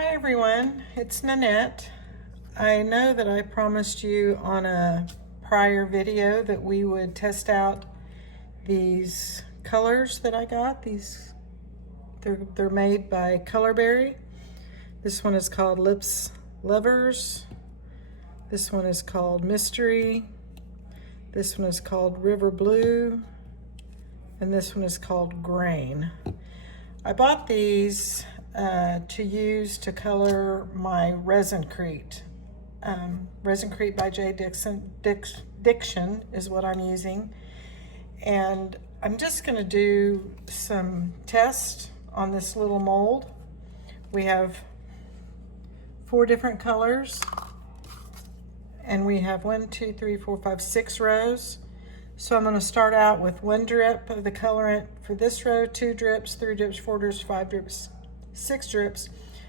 Hi everyone, it's Nanette. I know that I promised you on a prior video that we would test out these colors that I got. They're made by Colorberry. This one is called Lips Lovers. This one is called Mystery. This one is called River Blue. And this one is called Grain. I bought these to use to color my ResinCrete. ResinCrete by J. Diction is what I'm using. And I'm just going to do some tests on this little mold. We have 4 different colors. And we have 1, 2, 3, 4, 5, 6 rows. So I'm going to start out with 1 drip of the colorant for this row, 2 drips, 3 drips, 4 drips, 5 drips, 6 drips,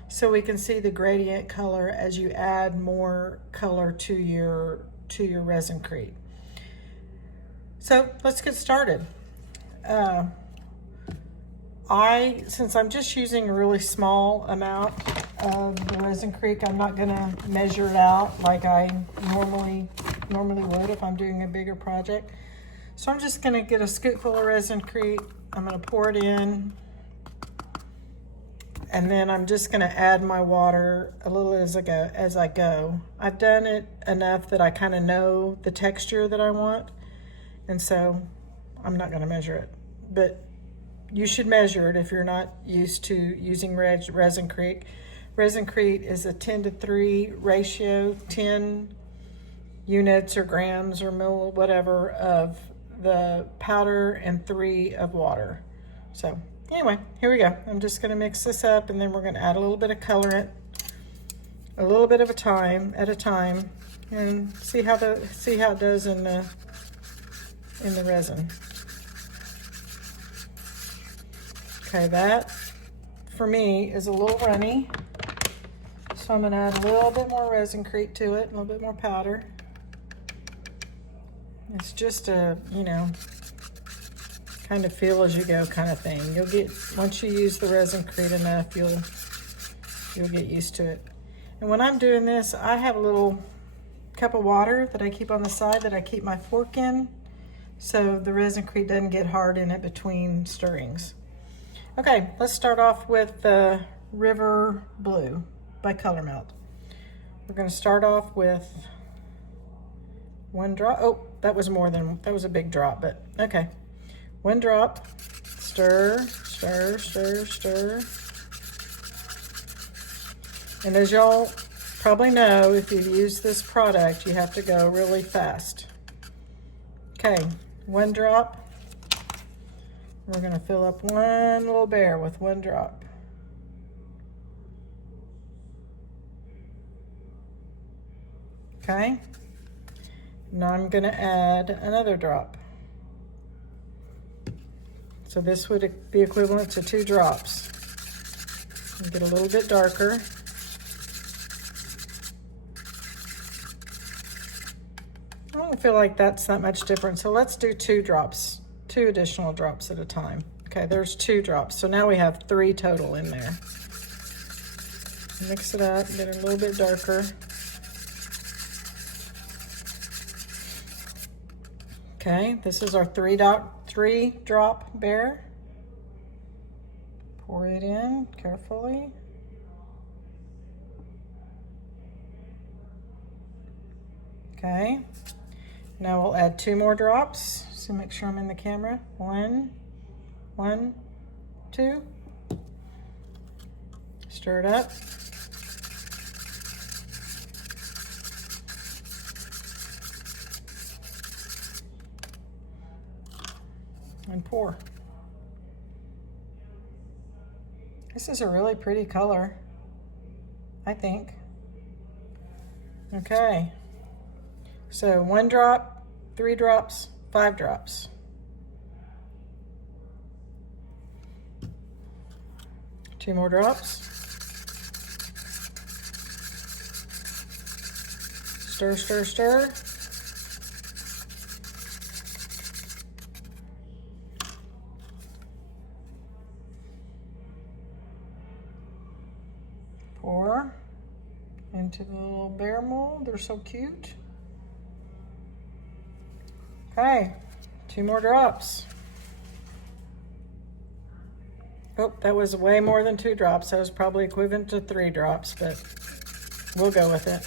so we can see the gradient color as you add more color to your ResinCrete. So let's get started. Since I'm just using a really small amount of the ResinCrete, I'm not going to measure it out like I normally would if I'm doing a bigger project. So I'm just going to get a scoopful of ResinCrete. I'm going to pour it in, and then I'm just going to add my water a little as I go. I've done it enough that I kind of know the texture that I want, and so I'm not going to measure it. But you should measure it if you're not used to using ResinCrete. ResinCrete is a 10:3 ratio, 10 units or grams or mill, whatever, of the powder and 3 of water. So anyway, here we go. I'm just going to mix this up, and then we're going to add a little bit of colorant, a little bit of a time at a time, and see how it does in the resin. Okay, that for me is a little runny, so I'm going to add a little bit more ResinCrete to it, a little bit more powder. It's just a, kind of feel as you go kind of thing. You'll get, once you use the ResinCrete enough, you'll get used to it. And when I'm doing this, I have a little cup of water that I keep on the side that I keep my fork in, so the ResinCrete doesn't get hard in it between stirrings. Okay, let's start off with the River Blue by Color Melt. We're going to start off with 1 drop. Oh, that was a big drop, but okay. 1 drop, stir, stir, stir, stir. And as y'all probably know, if you've used this product, you have to go really fast. Okay, 1 drop. We're gonna fill up 1 little bear with 1 drop. Okay. Now I'm going to add another drop. So this would be equivalent to 2 drops. Get a little bit darker. I don't feel like that's that much different. So let's do 2 drops, 2 additional drops at a time. Okay, there's 2 drops. So now we have 3 total in there. Mix it up, get it a little bit darker. Okay, this is our 3 drop bear. Pour it in carefully. Okay, now we'll add 2 more drops. So make sure I'm in the camera. 1, 2. Stir it up. And pour. This is a really pretty color, I think. Okay, so 1 drop, 3 drops, 5 drops. Two more drops. Stir, stir, stir. Pour into the little bear mold. They're so cute. Okay, 2 more drops. Oh, that was way more than 2 drops. That was probably equivalent to 3 drops, but we'll go with it.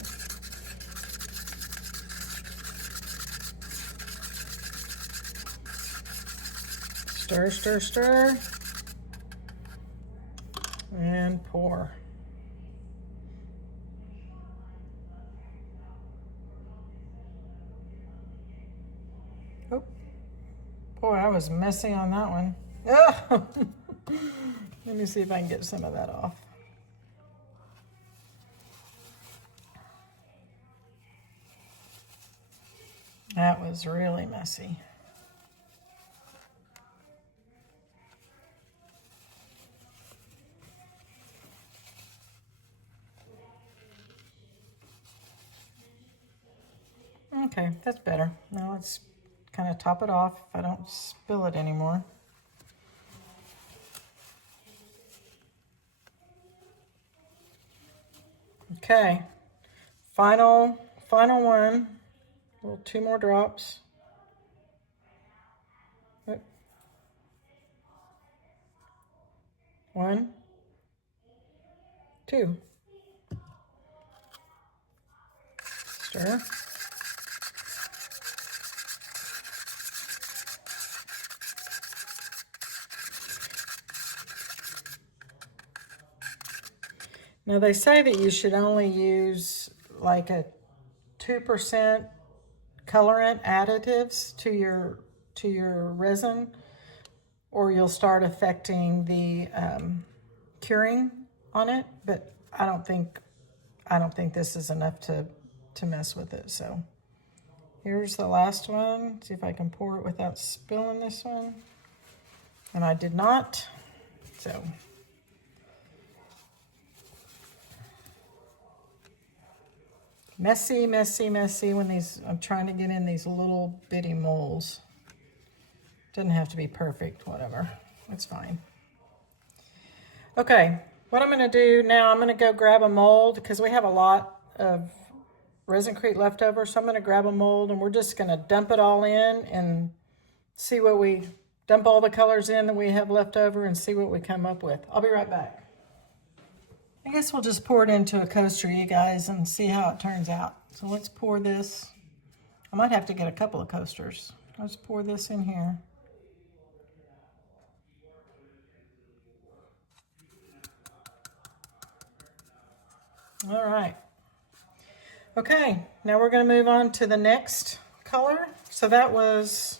Stir, stir, stir. And pour. Oh, boy, I was messy on that one. Oh. Let me see if I can get some of that off. That was really messy. Okay, that's better. Now let's kind of top it off if I don't spill it anymore. Okay, final one. Well, 2 more drops. 1, 2. Stir. Now they say that you should only use like a 2% colorant additives to your resin, or you'll start affecting the curing on it. But I don't think this is enough to mess with it. So here's the last one. See if I can pour it without spilling this one. And I did not. So messy, messy, messy when I'm trying to get in these little bitty moles. Doesn't have to be perfect, whatever. It's fine. Okay, what I'm gonna do now, I'm gonna go grab a mold because we have a lot of ResinCrete left over. So I'm gonna grab a mold and we're just gonna dump it all in and see what dump all the colors in that we have left over and see what we come up with. I'll be right back. I guess we'll just pour it into a coaster, you guys, and see how it turns out. So let's pour this. I might have to get a couple of coasters. Let's pour this in here. All right. Okay, now we're going to move on to the next color. So that was,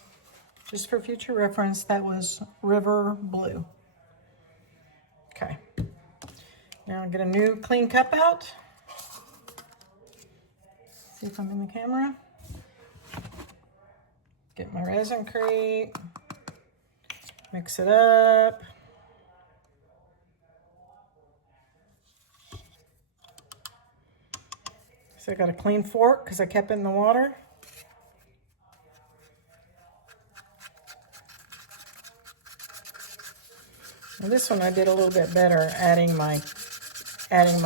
just for future reference, that was River Blue. Okay. Now I'll get a new clean cup out. See if I'm in the camera. Get my ResinCrete. Mix it up. So I got a clean fork because I kept it in the water. Now this one I did a little bit better adding my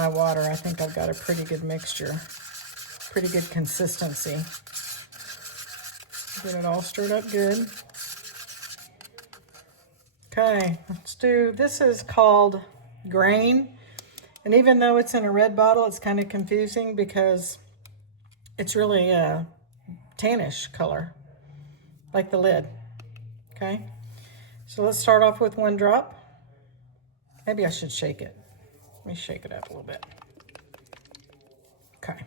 water. I think I've got a pretty good mixture, pretty good consistency. Get it all stirred up good. Okay, let's do, this is called Grain. And even though it's in a red bottle, it's kind of confusing because it's really a tannish color, like the lid. Okay, so let's start off with 1 drop. Maybe I should shake it. Let me shake it up a little bit. Okay,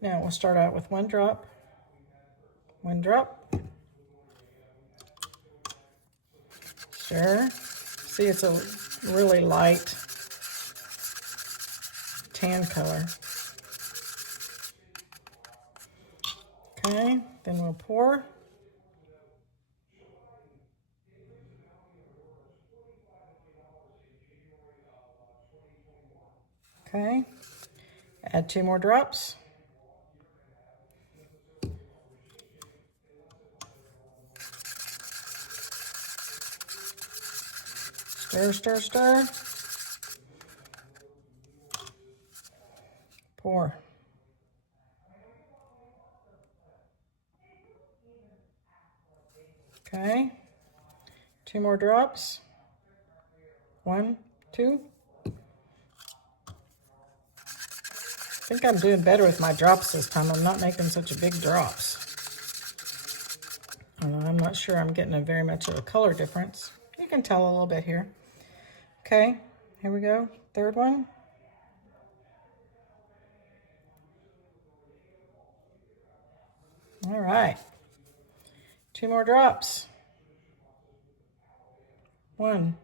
now we'll start out with 1 drop. 1 drop. Stir. See, it's a really light tan color. Okay, then we'll pour. Okay, add 2 more drops. Stir, stir, stir. Pour. Okay. 2 more drops. 1, 2. I think I'm doing better with my drops this time. I'm not making such a big drops. I'm not sure I'm getting a very much of a color difference. You can tell a little bit here. Okay, here we go. 3rd one. All right. 2 more drops. 1,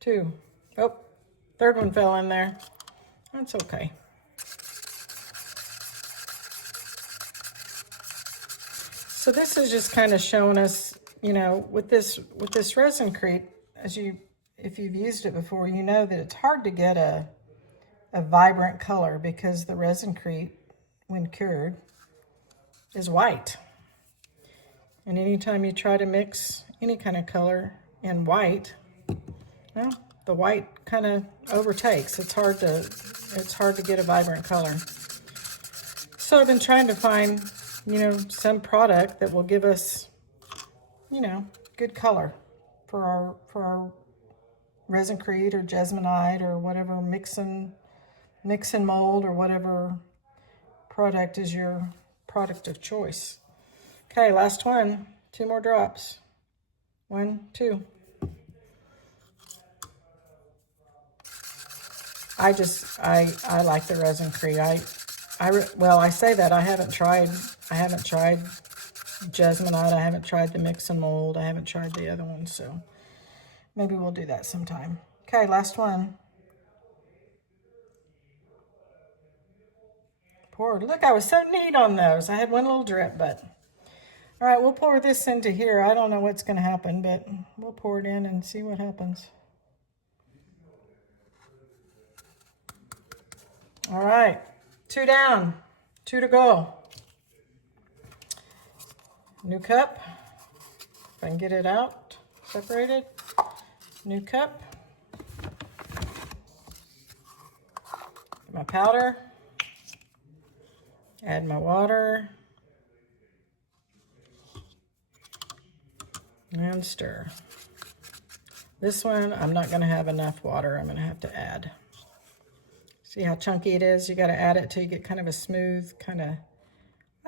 2. Oh, 3rd one fell in there. That's okay. So this is just kind of showing us, you know, with this ResinCrete, if you've used it before, you know that it's hard to get a vibrant color because the ResinCrete, when cured, is white. And anytime you try to mix any kind of color in white, well, the white kind of overtakes. It's hard to get a vibrant color. So I've been trying to find, you know, some product that will give us, you know, good color for our ResinCrete or Jesmonite or whatever mix and mold or whatever product is your product of choice. Okay, last one. 2 more drops. 1, 2. I like the ResinCrete. Well, I say that I haven't tried Jesmonite. I haven't tried the mix and mold. I haven't tried the other ones, so maybe we'll do that sometime. Okay, last one. Poured. Look, I was so neat on those. I had one little drip, but all right, we'll pour this into here. I don't know what's going to happen, but we'll pour it in and see what happens. All right, 2 down, 2 to go. New cup, if I can get it out, separated. New cup. My powder. Add my water. And stir. This one, I'm not going to have enough water. I'm going to have to add. See how chunky it is? You got to add it till you get kind of a smooth, kind of,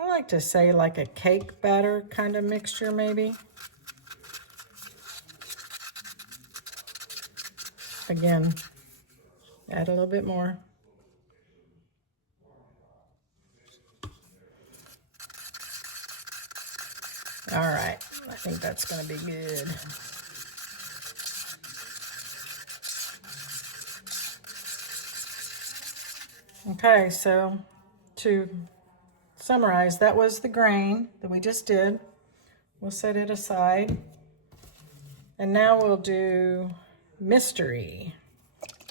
I like to say like a cake batter kind of mixture maybe. Again, add a little bit more. All right, I think that's going to be good. Okay, so to summarize, that was the grain that we just did. We'll set it aside. And now we'll do mystery.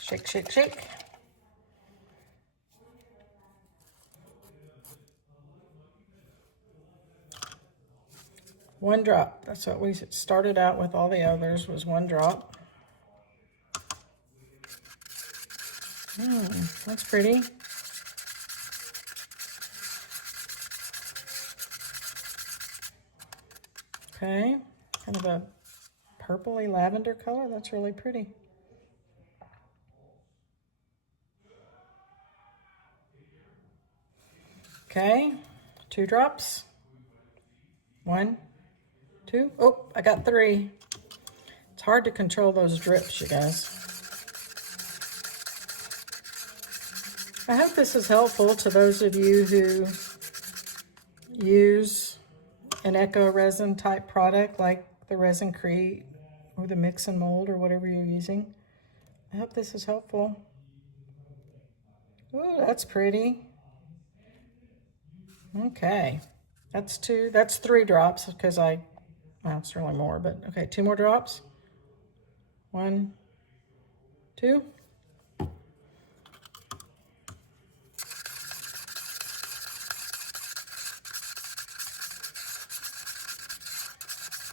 Shake, shake, shake. One drop. That's what we started out with. All the others was 1 drop. That's pretty. Okay, kind of a purpley lavender color. That's really pretty. Okay, 2 drops. 1, 2. Oh, I got 3. It's hard to control those drips, you guys. I hope this is helpful to those of you who use an eco resin type product like the ResinCrete or the mix and mold or whatever you're using. I hope this is helpful. Ooh, that's pretty. Okay, that's 3 drops because well, it's really more, but okay, 2 more drops. 1, 2.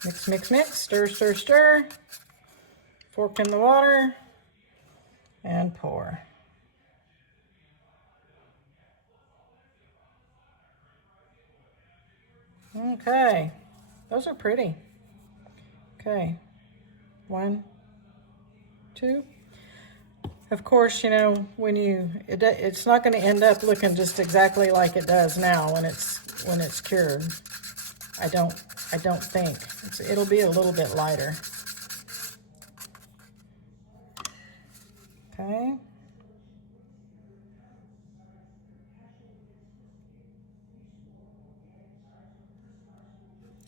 Mix, mix, mix, stir, stir, stir. Fork in the water and pour. Okay, those are pretty. Okay, 1, 2. Of course, you know, when it's not going to end up looking just exactly like it does now when it's cured. I don't think it'll be a little bit lighter. Okay.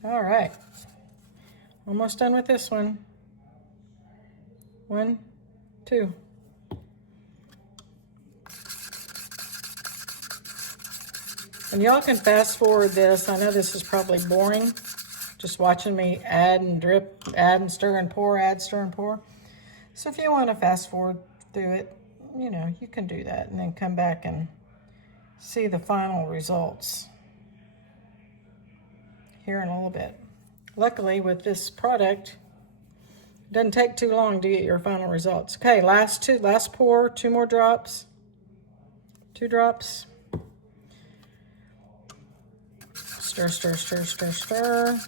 All right. Almost done with this one. 1, 2. And y'all can fast forward this. I know this is probably boring, just watching me add and drip, add and stir and pour, add, stir and pour. So if you want to fast forward through it, you know, you can do that and then come back and see the final results here in a little bit. Luckily with this product, it doesn't take too long to get your final results. Okay, last pour, 2 more drops. 2 drops. Stir, stir, stir, stir, stir.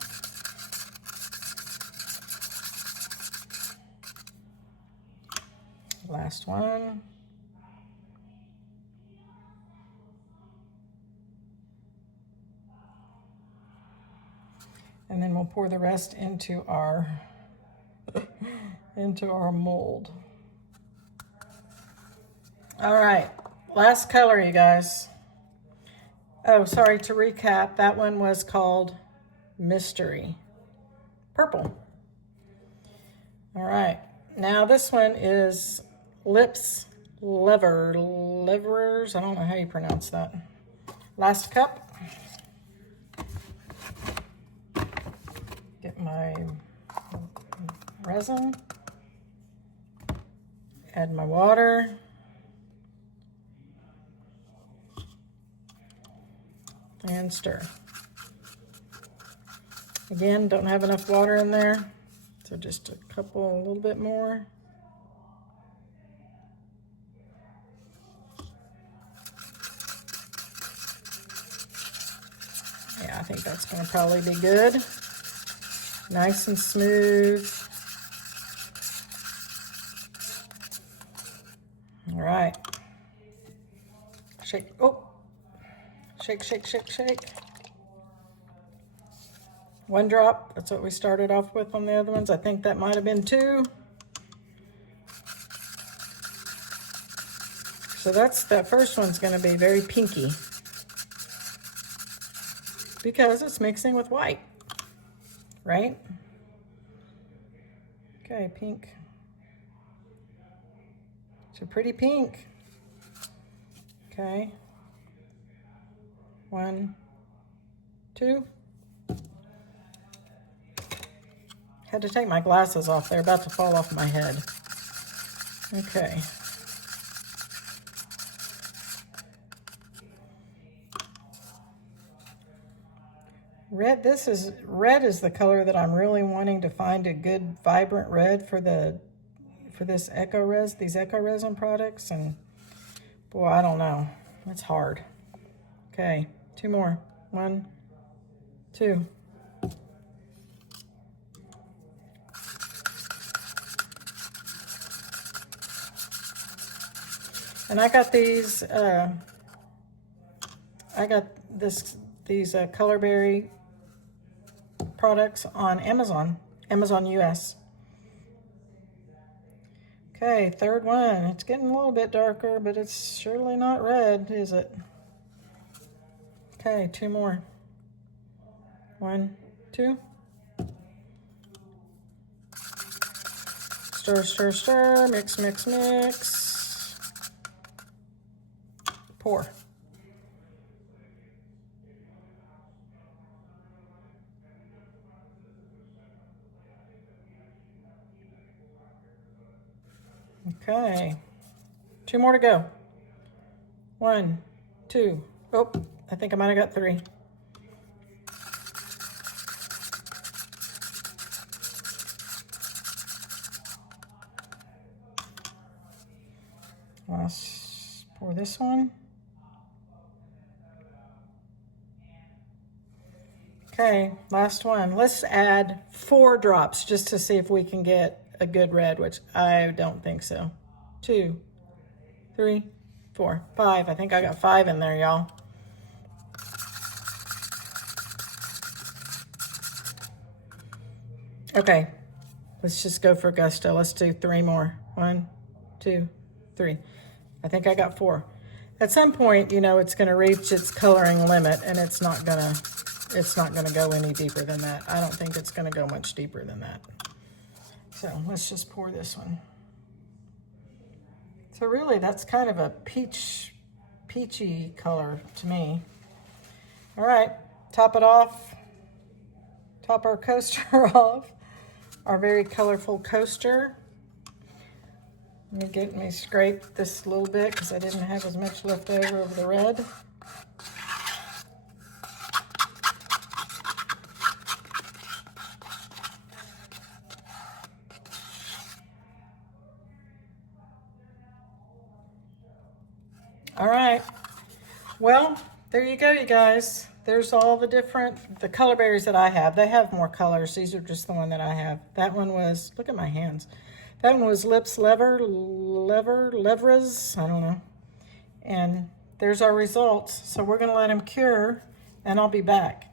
Last one. And then we'll pour the rest into our mold. All right, last color, you guys. Oh, sorry, to recap, that one was called Mystery Purple. All right, now this one is Lips Livers. I don't know how you pronounce that. Last cup. Get my resin. Add my water. And stir. Again, don't have enough water in there, so just a little bit more. Yeah, I think that's going to probably be good. Nice and smooth. All right. Shake. Oh. Shake, shake, shake, shake. 1 drop. That's what we started off with on the other ones. I think that might have been 2. So that first one's going to be very pinky because it's mixing with white, right? Okay, pink. It's a pretty pink. Okay. 1, 2. Had to take my glasses off. They're about to fall off my head. Okay. Red is the color that I'm really wanting to find a good vibrant red for these Eco Resin products, and boy, I don't know. It's hard. Okay, 2 more. 1, 2. And I got these these Colorberry products on Amazon US. Okay, 3rd one. It's getting a little bit darker, but it's surely not red, is it? Okay, 2 more. 1, 2. Stir, stir, stir. Mix, mix, mix. Pour. Okay, 2 more to go. 1, 2. Oh, I think I might have got 3. Let's pour this one. Okay, last one. Let's add 4 drops just to see if we can get a good red, which I don't think so. 2, 3, 4, 5. I think I got 5 in there, y'all. Okay, let's just go for gusto. Let's do 3 more. 1, 2, 3. I think I got 4. At some point, you know, it's going to reach its coloring limit, and it's not going to go any deeper than that. I don't think it's going to go much deeper than that. So let's just pour this one. So really, that's kind of a peachy color to me. All right, top it off. Top our coaster off. Our very colorful coaster. Let me scrape this a little bit because I didn't have as much left over of the red. All right, well, there you go, you guys. There's all the colorberries that I have. They have more colors. These are just the one that I have. That one was, look at my hands. That one was Levras, I don't know. And there's our results. So we're gonna let them cure and I'll be back.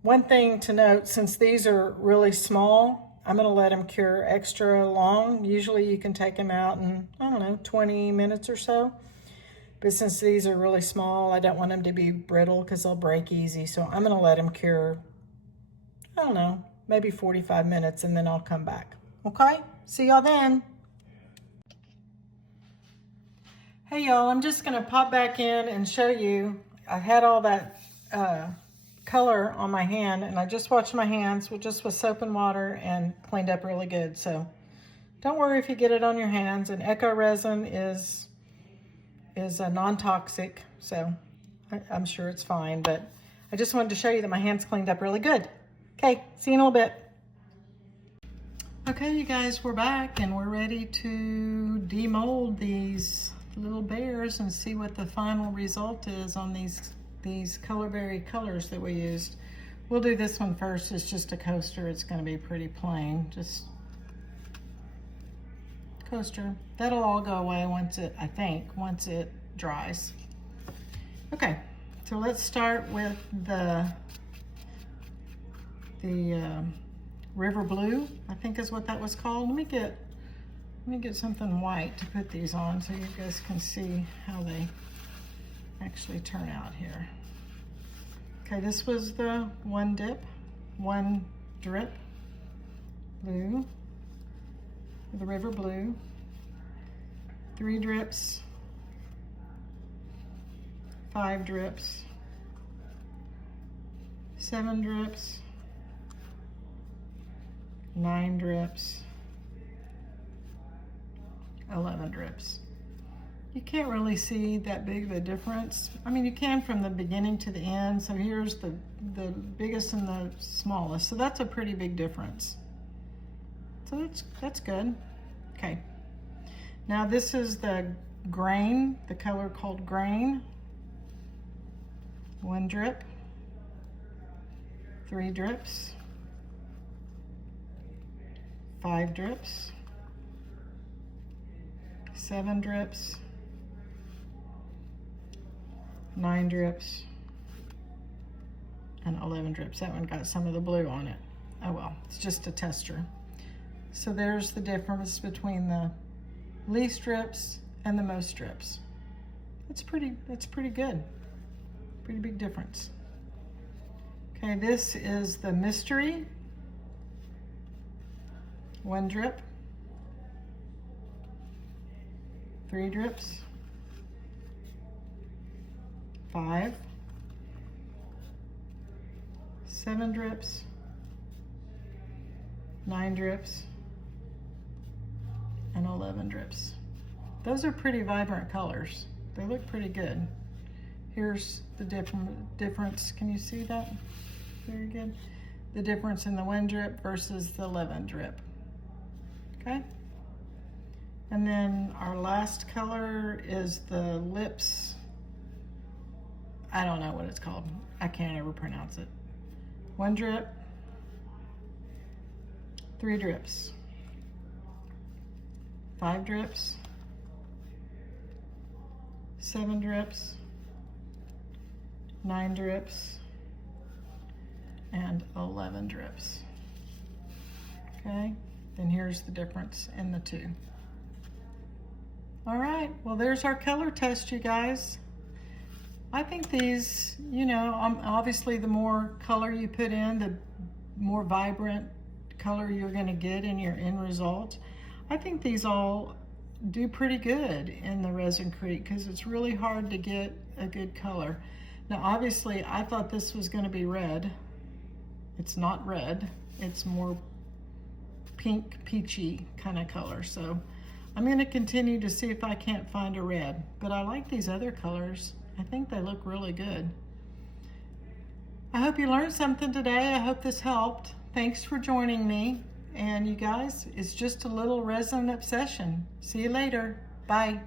One thing to note, since these are really small, I'm gonna let them cure extra long. Usually you can take them out in, I don't know, 20 minutes or so. But since these are really small, I don't want them to be brittle because they'll break easy. So I'm gonna let them cure, I don't know, maybe 45 minutes and then I'll come back. Okay, see y'all then. Hey y'all, I'm just gonna pop back in and show you. I had all that color on my hand and I just washed my hands with soap and water and cleaned up really good. So don't worry if you get it on your hands. And Eco Resin is a non-toxic, so I'm sure it's fine, but I just wanted to show you that my hands cleaned up really good. Okay, see you in a little bit. Okay, you guys, we're back and we're ready to demold these little bears and see what the final result is on these Colorberry colors that we used. We'll do this one first. It's just a coaster. It's going to be pretty plain, just coaster. That'll all go away once it dries. Okay, so let's start with the River Blue, I think is what that was called. Let me get something white to put these on so you guys can see how they actually turn out here. Okay, this was the one drip blue, the River Blue, 3 drips, 5 drips, 7 drips, 9 drips, 11 drips. You can't really see that big of a difference. I mean, you can from the beginning to the end. So here's the biggest and the smallest. So that's a pretty big difference. So that's good. Okay. Now this is the grain, the color called grain. 1 drip, 3 drips, 5 drips, 7 drips, 9 drips, and 11 drips. That one got some of the blue on it. Oh well, it's just a tester. So there's the difference between the least drips and the most drips. It's pretty good. Pretty big difference. Okay, this is the Mystery. 1 drip, 3 drips, 5, 7 drips, 9 drips, and 11 drips. Those are pretty vibrant colors. They look pretty good. Here's the difference. Can you see that? Very good. The difference in the 1 drip versus the 11 drip. Okay. And then our last color is the Lips. I don't know what it's called. I can't ever pronounce it. 1 drip, 3 drips, 5 drips, 7 drips, 9 drips, and 11 drips. Okay, then here's the difference in the two. All right, well, there's our color test, you guys. I think these, you know, obviously the more color you put in, the more vibrant color you're gonna get in your end result. I think these all do pretty good in the ResinCrete because it's really hard to get a good color. Now, obviously, I thought this was gonna be red. It's not red, it's more pink, peachy kind of color. So I'm gonna continue to see if I can't find a red, but I like these other colors. I think they look really good. I hope you learned something today. I hope this helped. Thanks for joining me. And you guys, it's just a little resin obsession. See you later. Bye.